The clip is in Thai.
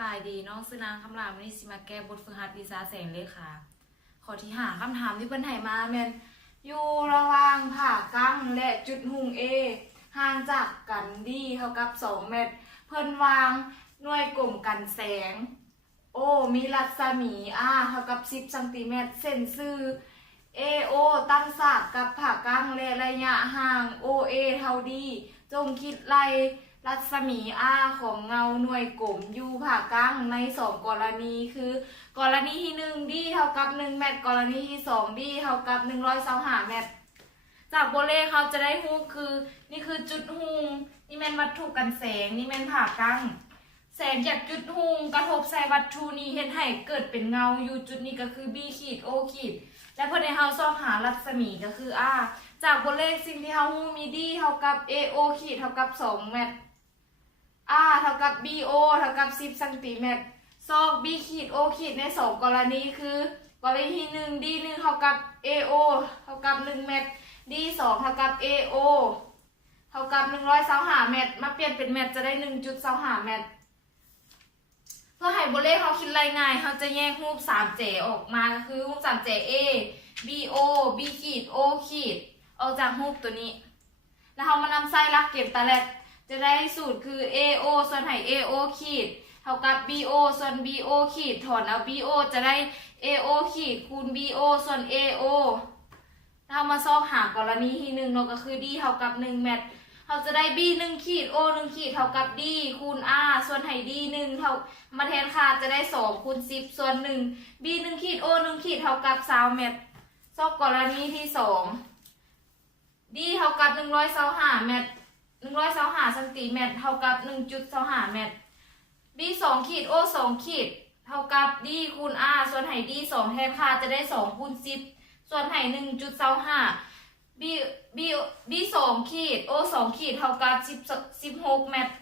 บายดีน้องซื้อนางคำรามวันนี้สิมาแก้บทฝึกหัดวิชาแสงเลยค่ะขอที่หาคำถามที่เพิ่นให้มาแม่นอยู่ระหว่างผ่ากั้งและจุดหุงเอห่างจากกันดีเท่ากับ2 เมตรเพิ่นวางหน่วยกลมกันแสงโอมีรัศมีเท่ากับ10 เซนติเมตรเส้นซื่อ AO ตั้งฉากกับผ่ากั้งและระยะห่าง OA เท่าดีจงคิดไล่รัศมี ของเงาหน่วยกลมอยู่ผ่ากลางใน2 กรณีคือกรณีที่1ดีเท่ากับ1 เมตรกรณีที่2ดีเท่ากับ125 เมตรจากโบเลขเขาจะได้ฮู้คือนี่คือจุดหุงนี่แม่นวัตถุกันแสงนี่แม่นผ่ากลางแสงจากจุดหุงกระทบใส่วัตถุนี้เฮ็ดให้เกิดเป็นเงาอยู่จุดนี้ก็คือ B ขีด O ขีดและเพื่อให้เฮาซอกหารัศมีก็คือจากโบเลขสิ่งที่เฮาฮู้มีดีเท่ากับ AO ขีดเท่ากับ2 เมตรเท่ากับ BO เท่ากับ10 เซนติเมตรซอก B ขีด O ขีดใน2 กรณีคือกรณีที่1 D1 เท่ากับ AO เท่ากับ1 เมตร D2 เท่ากับ AO เท่ากับ125 เมตรมาเปลี่ยนเป็นเมตรจะได้ 1.25 เมตรเพื่อให้โบเลขเขาคิดรายง่ายเขาจะแยกรูป 3J ออกมาก็คือรูป 3J A BO B ขีด O ขีดออกจากรูปตัวนี้แล้วเขามานำไส้หลักเก็บตะแลดจะได้สูตรคือ AO ส่วนให้ AO ขีดเท่ากับ BO ส่วน BO ขีดถอนเอา BO จะได้ AO ขีดคูณ BO ส่วน AO ถ้ามาซอกหากรณีที่1เราก็คือ D เท่ากับ1 เมตรเราจะได้ B 1 ขีด O 1 ขีดเท่ากับ D คูณ R ส่วนให้ D 1เท่ามาแทนค่าจะได้2คูณ10ส่วน1 B 1 ขีด O 1 ขีดเท่ากับ20 เมตรซอกกรณีที่2 D เท่ากับ125 เมตร125 เซนติเมตรเท่ากับ 1.25 เมตร B 2 ขีด O 2 ขีดเท่ากับ D คูณ R ส่วนให้ D 2แทนค่าจะได้2คูณ10ส่วนให้ 1.25 B 2 ขีด O 2 ขีดเท่ากับ16 เมตร